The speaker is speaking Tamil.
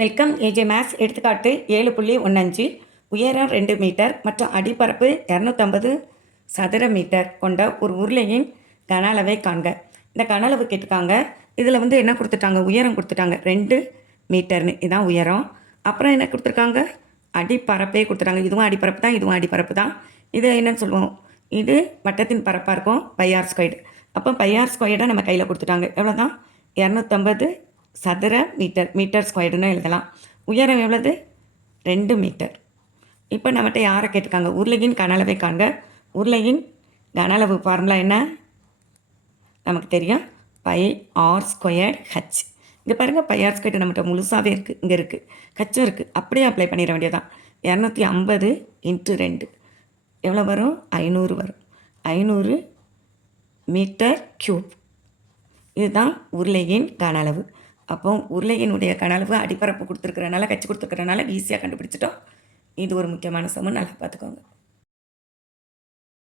Welcome AJ maths. எடுத்துக்காட்டு 7.15 உயரம் 2 மீட்டர் மற்றும் அடிப்பரப்பு 250 சதுர மீட்டர் கொண்ட ஒரு உருளையின் கன அளவை காண்க. இந்த கன அளவு கேட்டிருக்காங்க. இதில் என்ன கொடுத்துட்டாங்க, உயரம் கொடுத்துட்டாங்க 2 மீட்டர்னு, இதுதான் உயரம். அப்புறம் என்ன கொடுத்துருக்காங்க, அடிப்பரப்பே கொடுத்துட்டாங்க. இதுவும் அடிப்பரப்பு தான், இதுவும் அடிப்பரப்பு தான். இது என்னன்னு சொல்லுவோம், இது வட்டத்தின் பரப்பாக இருக்கும், πr ஸ்கொயர்டு. அப்போ πr ஸ்கொயர்டை நம்ம கையில் கொடுத்துட்டாங்க. எவ்வளோ தான், 250 சதுர மீட்டர், மீட்டர் ஸ்கொயர்டுன்னு எழுதலாம். உயரம் எவ்வளவு, 2 மீட்டர். இப்போ நம்மகிட்ட யாரை கேட்டிருக்காங்க, உருளையின் கன அளவை காண்க. உருளையின் கன அளவு ஃபார்முலா என்ன நமக்கு தெரியும், πr ஸ்கொயர்ட் ஹச். இங்கே பாருங்கள், πr ஸ்கொயர்டு நம்மகிட்ட முழுசாகவே இருக்குது, இங்கே இருக்குது, ஹச்சும் இருக்குது. அப்படியே அப்ளை பண்ணிட வேண்டியதான். 250 × 2 எவ்வளோ வரும், 500 வரும். 500 மீட்டர் க்யூப். இதுதான் உருளையின் கன அளவு. அப்போ உருளையினுடைய கன அளவு அடிப்பரப்பு கொடுத்துருக்கிறனால, கட்சி கொடுத்துருக்கிறனால ஈஸியாக கண்டுபிடிச்சிட்டோம். இது ஒரு முக்கியமான சமம், நல்லா பார்த்துக்கோங்க.